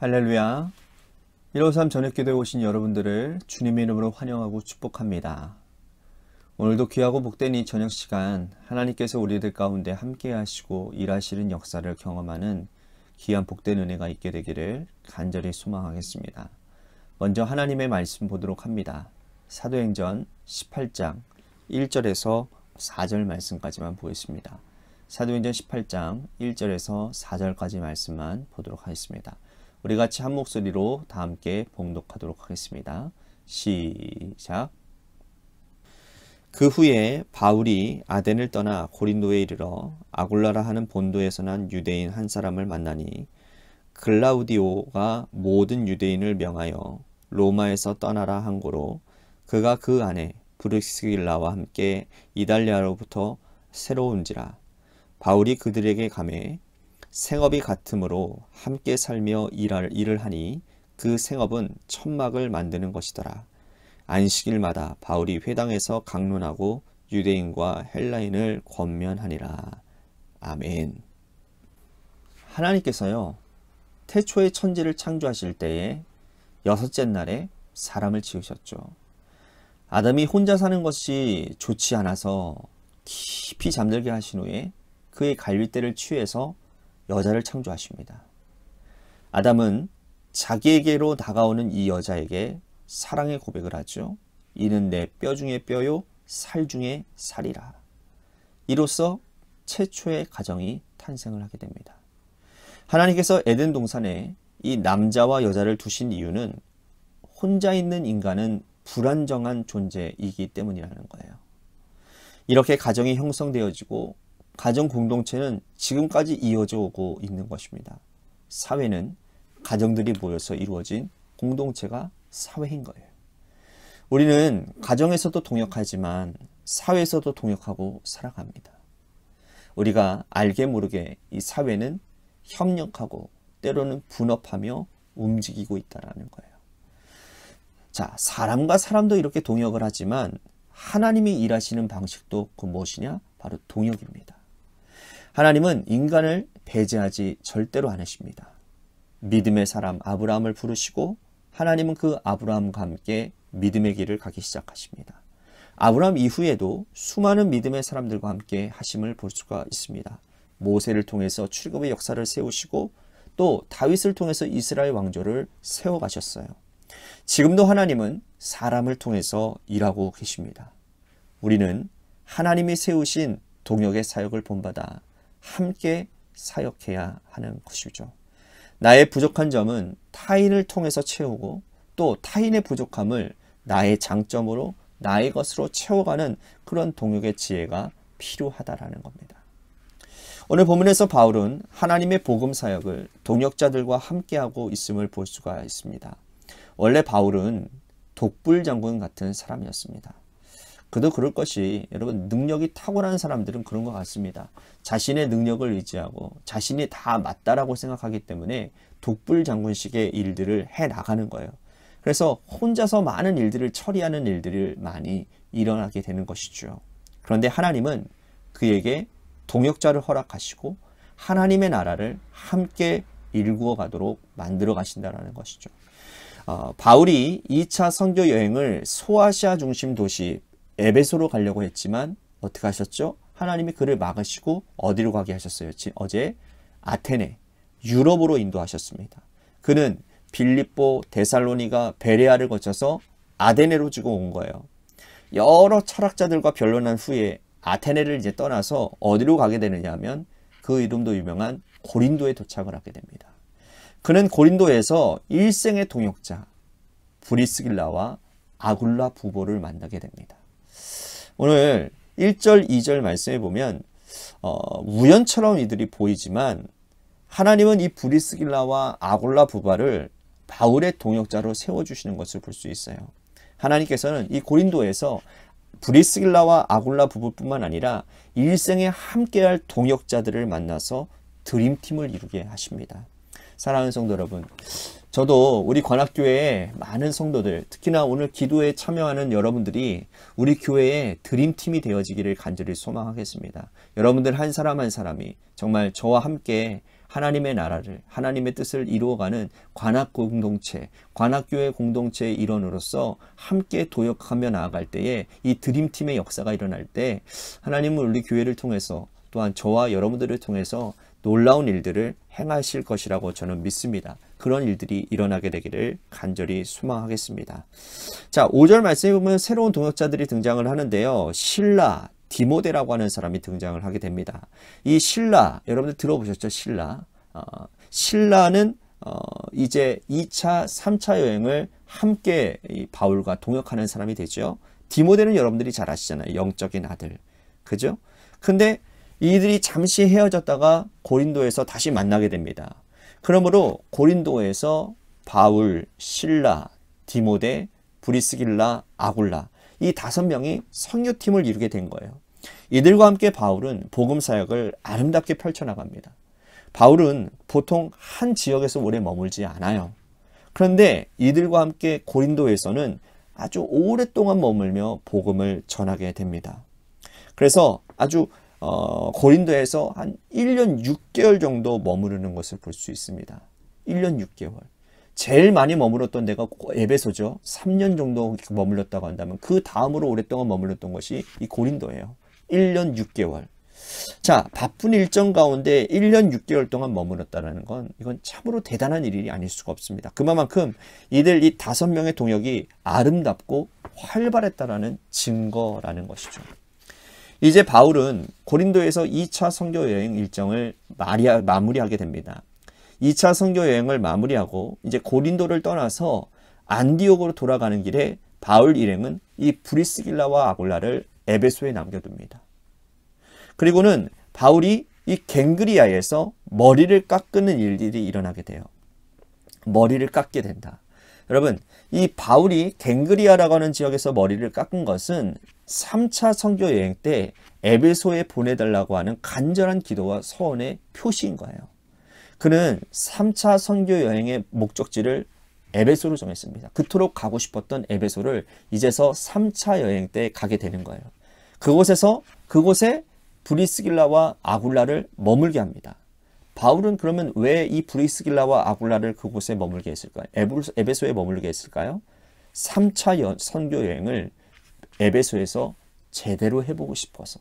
할렐루야. 153 저녁기도에 오신 여러분들을 주님의 이름으로 환영하고 축복합니다. 오늘도 귀하고 복된 이 저녁 시간 하나님께서 우리들 가운데 함께 하시고 일하시는 역사를 경험하는 귀한 복된 은혜가 있게 되기를 간절히 소망하겠습니다. 먼저 하나님의 말씀 보도록 합니다. 사도행전 18장 1절에서 4절 말씀까지만 보겠습니다. 사도행전 18장 1절에서 4절까지 말씀만 보도록 하겠습니다. 우리 같이 한 목소리로 다 함께 봉독하도록 하겠습니다. 시작. 그 후에 바울이 아덴을 떠나 고린도에 이르러 아굴라라 하는 본도에서 난 유대인 한 사람을 만나니 글라우디오가 모든 유대인을 명하여 로마에서 떠나라 한 고로 그가 그 안에 브리스길라와 함께 이달리아로부터 새로 온지라. 바울이 그들에게 가매 생업이 같으므로 함께 살며 일을 하니 그 생업은 천막을 만드는 것이더라. 안식일마다 바울이 회당에서 강론하고 유대인과 헬라인을 권면하니라. 아멘. 하나님께서요, 태초의 천지를 창조하실 때에 여섯째 날에 사람을 지으셨죠. 아담이 혼자 사는 것이 좋지 않아서 깊이 잠들게 하신 후에 그의 갈빗대를 취해서 여자를 창조하십니다. 아담은 자기에게로 다가오는 이 여자에게 사랑의 고백을 하죠. 이는 내 뼈 중에 뼈요 살 중에 살이라. 이로써 최초의 가정이 탄생을 하게 됩니다. 하나님께서 에덴 동산에 이 남자와 여자를 두신 이유는 혼자 있는 인간은 불안정한 존재이기 때문이라는 거예요. 이렇게 가정이 형성되어지고 가정 공동체는 지금까지 이어져 오고 있는 것입니다. 사회는 가정들이 모여서 이루어진 공동체가 사회인 거예요. 우리는 가정에서도 동역하지만 사회에서도 동역하고 살아갑니다. 우리가 알게 모르게 이 사회는 협력하고 때로는 분업하며 움직이고 있다는 거예요. 자, 사람과 사람도 이렇게 동역을 하지만 하나님이 일하시는 방식도 그 무엇이냐? 바로 동역입니다. 하나님은 인간을 배제하지 절대로 않으십니다. 믿음의 사람 아브라함을 부르시고 하나님은 그 아브라함과 함께 믿음의 길을 가기 시작하십니다. 아브라함 이후에도 수많은 믿음의 사람들과 함께 하심을 볼 수가 있습니다. 모세를 통해서 출애굽의 역사를 세우시고 또 다윗을 통해서 이스라엘 왕조를 세워가셨어요. 지금도 하나님은 사람을 통해서 일하고 계십니다. 우리는 하나님이 세우신 동역의 사역을 본받아 함께 사역해야 하는 것이죠. 나의 부족한 점은 타인을 통해서 채우고 또 타인의 부족함을 나의 장점으로 나의 것으로 채워가는 그런 동역의 지혜가 필요하다라는 겁니다. 오늘 본문에서 바울은 하나님의 복음 사역을 동역자들과 함께하고 있음을 볼 수가 있습니다. 원래 바울은 독불 장군 같은 사람이었습니다. 그도 그럴 것이 여러분 능력이 탁월한 사람들은 그런 것 같습니다. 자신의 능력을 의지하고 자신이 다 맞다라고 생각하기 때문에 독불 장군식의 일들을 해나가는 거예요. 그래서 혼자서 많은 일들을 처리하는 일들이 많이 일어나게 되는 것이죠. 그런데 하나님은 그에게 동역자를 허락하시고 하나님의 나라를 함께 일구어 가도록 만들어 가신다는 것이죠. 바울이 2차 선교 여행을 소아시아 중심 도시 에베소로 가려고 했지만 어떻게 하셨죠? 하나님이 그를 막으시고 어디로 가게 하셨어요? 어제 아테네, 유럽으로 인도하셨습니다. 그는 빌립보, 데살로니가, 베레아를 거쳐서 아테네로 지고 온 거예요. 여러 철학자들과 변론한 후에 아테네를 이제 떠나서 어디로 가게 되느냐 하면 그 이름도 유명한 고린도에 도착을 하게 됩니다. 그는 고린도에서 일생의 동역자 브리스길라와 아굴라 부보를 만나게 됩니다. 오늘 1절, 2절 말씀해 보면 우연처럼 이들이 보이지만 하나님은 이 브리스길라와 아굴라 부바를 바울의 동역자로 세워주시는 것을 볼 수 있어요. 하나님께서는 이 고린도에서 브리스길라와 아굴라 부부뿐만 아니라 일생에 함께할 동역자들을 만나서 드림팀을 이루게 하십니다. 사랑하는 성도 여러분, 저도 우리 관악교회의 많은 성도들, 특히나 오늘 기도에 참여하는 여러분들이 우리 교회의 드림팀이 되어지기를 간절히 소망하겠습니다. 여러분들 한 사람 한 사람이 정말 저와 함께 하나님의 나라를, 하나님의 뜻을 이루어가는 관학 공동체, 관학교회 공동체의 일원으로서 함께 도역하며 나아갈 때에 이 드림팀의 역사가 일어날 때 하나님은 우리 교회를 통해서 또한 저와 여러분들을 통해서 놀라운 일들을 행하실 것이라고 저는 믿습니다. 그런 일들이 일어나게 되기를 간절히 소망하겠습니다. 자, 5절 말씀에 보면 새로운 동역자들이 등장을 하는데요. 실라, 디모데라고 하는 사람이 등장을 하게 됩니다. 이 실라, 여러분들 들어보셨죠? 실라. 실라는 이제 2차, 3차 여행을 함께 이 바울과 동역하는 사람이 되죠. 디모데는 여러분들이 잘 아시잖아요. 영적인 아들. 그죠? 근데 이들이 잠시 헤어졌다가 고린도에서 다시 만나게 됩니다. 그러므로 고린도에서 바울, 실라, 디모데, 브리스길라, 아굴라 이 5명이 선교팀을 이루게 된 거예요. 이들과 함께 바울은 복음 사역을 아름답게 펼쳐나갑니다. 바울은 보통 한 지역에서 오래 머물지 않아요. 그런데 이들과 함께 고린도에서는 아주 오랫동안 머물며 복음을 전하게 됩니다. 그래서 아주 고린도에서 한 1년 6개월 정도 머무르는 것을 볼 수 있습니다. 1년 6개월. 제일 많이 머물렀던 데가 에베소죠. 3년 정도 머물렀다고 한다면 그 다음으로 오랫동안 머물렀던 것이 이 고린도예요. 1년 6개월. 자, 바쁜 일정 가운데 1년 6개월 동안 머물렀다는 건 이건 참으로 대단한 일이 아닐 수가 없습니다. 그만큼 이들 이 5명의 동역이 아름답고 활발했다라는 증거라는 것이죠. 이제 바울은 고린도에서 2차 선교 여행 일정을 마무리하게 됩니다. 2차 선교 여행을 마무리하고 이제 고린도를 떠나서 안디옥으로 돌아가는 길에 바울 일행은 이 브리스길라와 아굴라를 에베소에 남겨둡니다. 그리고는 바울이 이 갱그리아에서 머리를 깎는 일들이 일어나게 돼요. 머리를 깎게 된다. 여러분, 이 바울이 갱그리아라고 하는 지역에서 머리를 깎은 것은 3차 선교 여행 때 에베소에 보내달라고 하는 간절한 기도와 서원의 표시인 거예요. 그는 3차 선교 여행의 목적지를 에베소로 정했습니다. 그토록 가고 싶었던 에베소를 이제서 3차 여행 때 가게 되는 거예요. 그곳에 브리스길라와 아굴라를 머물게 합니다. 바울은 그러면 왜 이 브리스길라와 아굴라를 그곳에 머물게 했을까요? 에베소에 머물게 했을까요? 3차 선교 여행을 에베소에서 제대로 해보고 싶어서.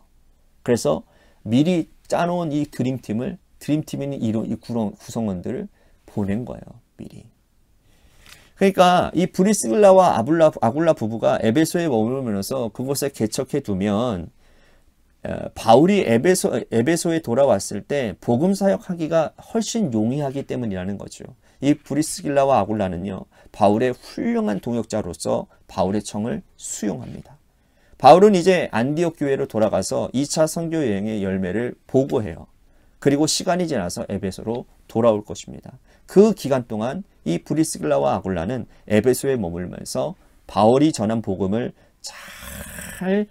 그래서 미리 짜놓은 이 드림팀인 이 구성원들을 보낸 거예요. 미리. 그러니까 이 브리스길라와 아굴라 부부가 에베소에 머물면서 그곳에 개척해 두면 바울이 에베소에 돌아왔을 때 복음 사역하기가 훨씬 용이하기 때문이라는 거죠. 이 브리스길라와 아굴라는요, 바울의 훌륭한 동역자로서 바울의 청을 수용합니다. 바울은 이제 안디옥 교회로 돌아가서 2차 선교 여행의 열매를 보고해요. 그리고 시간이 지나서 에베소로 돌아올 것입니다. 그 기간 동안 이 브리스길라와 아굴라는 에베소에 머물면서 바울이 전한 복음을 잘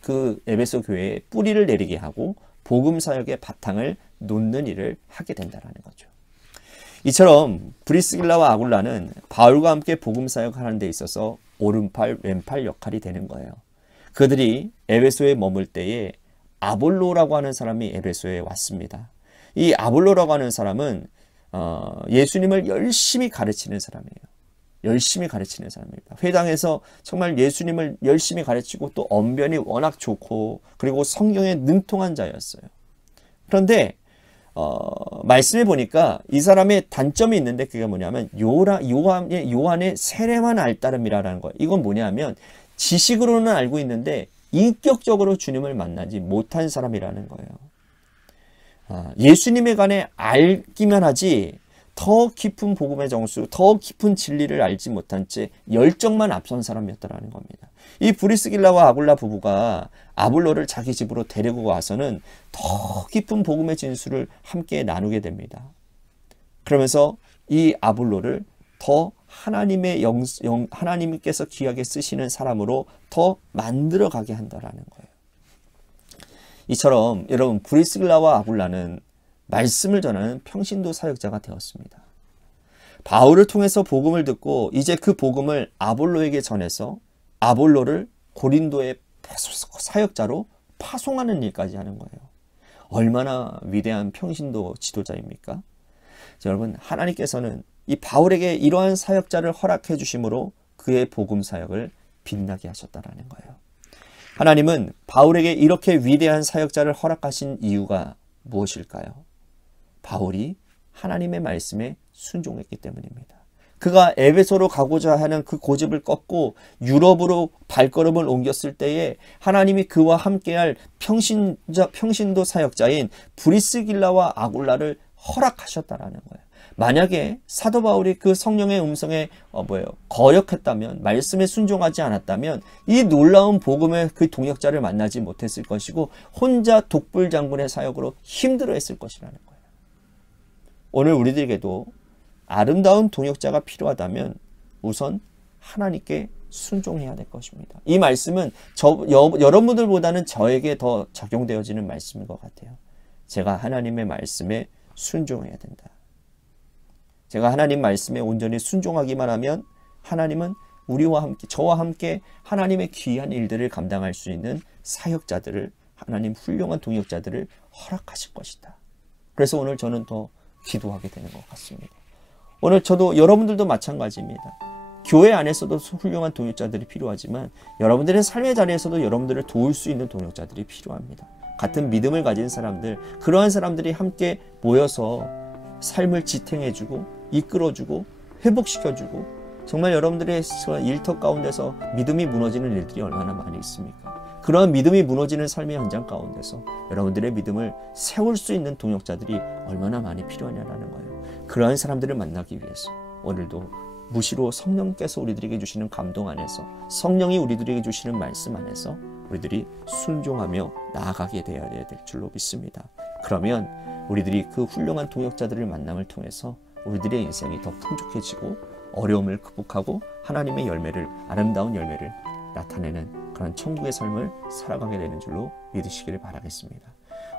그 에베소 교회에 뿌리를 내리게 하고 복음 사역의 바탕을 놓는 일을 하게 된다는 거죠. 이처럼 브리스길라와 아굴라는 바울과 함께 복음 사역하는 데 있어서 오른팔 왼팔 역할이 되는 거예요. 그들이 에베소에 머물 때에 아볼로라고 하는 사람이 에베소에 왔습니다. 이 아볼로라고 하는 사람은 예수님을 열심히 가르치는 사람이에요. 열심히 가르치는 사람입니다. 회당에서 정말 예수님을 열심히 가르치고 또 언변이 워낙 좋고 그리고 성경에 능통한 자였어요. 그런데 말씀해 보니까 이 사람의 단점이 있는데 그게 뭐냐면 요한의 세례만 알따름이라는 거예요. 이건 뭐냐면 지식으로는 알고 있는데 인격적으로 주님을 만나지 못한 사람이라는 거예요. 예수님에 관해 알기만 하지 더 깊은 복음의 정수, 더 깊은 진리를 알지 못한 채 열정만 앞선 사람이었다라는 겁니다. 이 브리스길라와 아굴라 부부가 아볼로를 자기 집으로 데리고 와서는 더 깊은 복음의 진수를 함께 나누게 됩니다. 그러면서 이 아볼로를 더 하나님께서 귀하게 쓰시는 사람으로 더 만들어가게 한다라는 거예요. 이처럼 여러분 브리스길라와 아굴라는 말씀을 전하는 평신도 사역자가 되었습니다. 바울을 통해서 복음을 듣고 이제 그 복음을 아볼로에게 전해서 아볼로를 고린도의 사역자로 파송하는 일까지 하는 거예요. 얼마나 위대한 평신도 지도자입니까? 자, 여러분, 하나님께서는 이 바울에게 이러한 사역자를 허락해 주심으로 그의 복음 사역을 빛나게 하셨다라는 거예요. 하나님은 바울에게 이렇게 위대한 사역자를 허락하신 이유가 무엇일까요? 바울이 하나님의 말씀에 순종했기 때문입니다. 그가 에베소로 가고자 하는 그 고집을 꺾고 유럽으로 발걸음을 옮겼을 때에 하나님이 그와 함께할 평신도 사역자인 브리스길라와 아굴라를 허락하셨다라는 거예요. 만약에 사도 바울이 그 성령의 음성에 거역했다면, 말씀에 순종하지 않았다면 이 놀라운 복음의 그 동역자를 만나지 못했을 것이고 혼자 독불장군의 사역으로 힘들어했을 것이라는 거예요. 오늘 우리들에게도 아름다운 동역자가 필요하다면 우선 하나님께 순종해야 될 것입니다. 이 말씀은 여러분들보다는 저에게 더 적용되어지는 말씀인 것 같아요. 제가 하나님의 말씀에 순종해야 된다. 제가 하나님 말씀에 온전히 순종하기만 하면 하나님은 우리와 함께, 저와 함께 하나님의 귀한 일들을 감당할 수 있는 사역자들을, 하나님 훌륭한 동역자들을 허락하실 것이다. 그래서 오늘 저는 더 기도하게 되는 것 같습니다. 오늘 저도, 여러분들도 마찬가지입니다. 교회 안에서도 훌륭한 동역자들이 필요하지만 여러분들의 삶의 자리에서도 여러분들을 도울 수 있는 동역자들이 필요합니다. 같은 믿음을 가진 사람들, 그러한 사람들이 함께 모여서 삶을 지탱해주고 이끌어주고 회복시켜주고, 정말 여러분들의 일터 가운데서 믿음이 무너지는 일들이 얼마나 많이 있습니까? 그러한 믿음이 무너지는 삶의 현장 가운데서 여러분들의 믿음을 세울 수 있는 동역자들이 얼마나 많이 필요하냐라는 거예요. 그러한 사람들을 만나기 위해서 오늘도 무시로 성령께서 우리들에게 주시는 감동 안에서, 성령이 우리들에게 주시는 말씀 안에서 우리들이 순종하며 나아가게 되어야 될 줄로 믿습니다. 그러면 우리들이 그 훌륭한 동역자들을 만남을 통해서 우리들의 인생이 더 풍족해지고 어려움을 극복하고 하나님의 열매를, 아름다운 열매를 나타내는 그런 천국의 삶을 살아가게 되는 줄로 믿으시기를 바라겠습니다.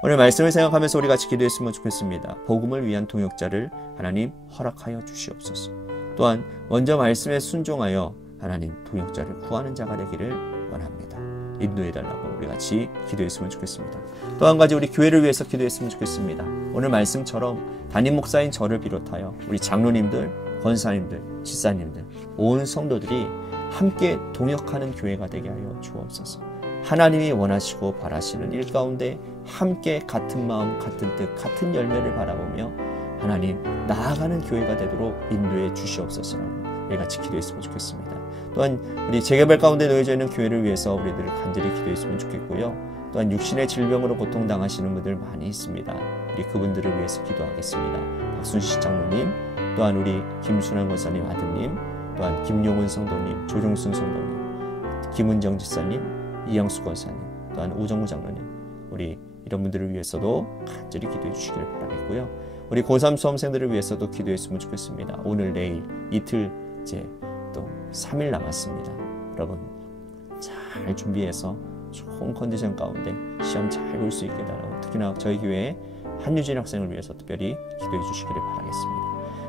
오늘 말씀을 생각하면서 우리 같이 기도했으면 좋겠습니다. 복음을 위한 동역자를 하나님 허락하여 주시옵소서. 또한 먼저 말씀에 순종하여 하나님 동역자를 구하는 자가 되기를 원합니다. 인도해달라고 우리 같이 기도했으면 좋겠습니다. 또 한 가지 우리 교회를 위해서 기도했으면 좋겠습니다. 오늘 말씀처럼 담임 목사인 저를 비롯하여 우리 장로님들, 권사님들, 집사님들, 온 성도들이 함께 동역하는 교회가 되게 하여 주옵소서. 하나님이 원하시고 바라시는 일 가운데 함께 같은 마음, 같은 뜻, 같은 열매를 바라보며 하나님 나아가는 교회가 되도록 인도해 주시옵소서라고 우리 같이 기도했으면 좋겠습니다. 또한 우리 재개발 가운데 놓여져 있는 교회를 위해서 우리들 간절히 기도했으면 좋겠고요. 또한 육신의 질병으로 고통당하시는 분들 많이 있습니다. 우리 그분들을 위해서 기도하겠습니다. 박순식 장로님, 또한 우리 김순환 권사님 아드님, 또한 김용훈 성도님, 조종순 성도님, 김은정 집사님, 이영수 권사님, 또한 오정우 장로님, 우리 이런 분들을 위해서도 간절히 기도해 주시기를 바라겠고요. 우리 고3 수험생들을 위해서도 기도했으면 좋겠습니다. 오늘, 내일, 이틀, 이제 또 3일 남았습니다. 여러분 잘 준비해서 좋은 컨디션 가운데 시험 잘 볼 수 있게 달라고, 특히나 저희 교회의 한유진 학생을 위해서 특별히 기도해 주시기를 바라겠습니다.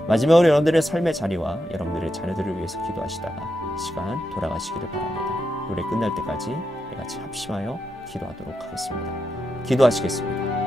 마지막으로 여러분들의 삶의 자리와 여러분들의 자녀들을 위해서 기도하시다가 시간 돌아가시기를 바랍니다. 노래 끝날 때까지 같이 합심하여 기도하도록 하겠습니다. 기도하시겠습니다.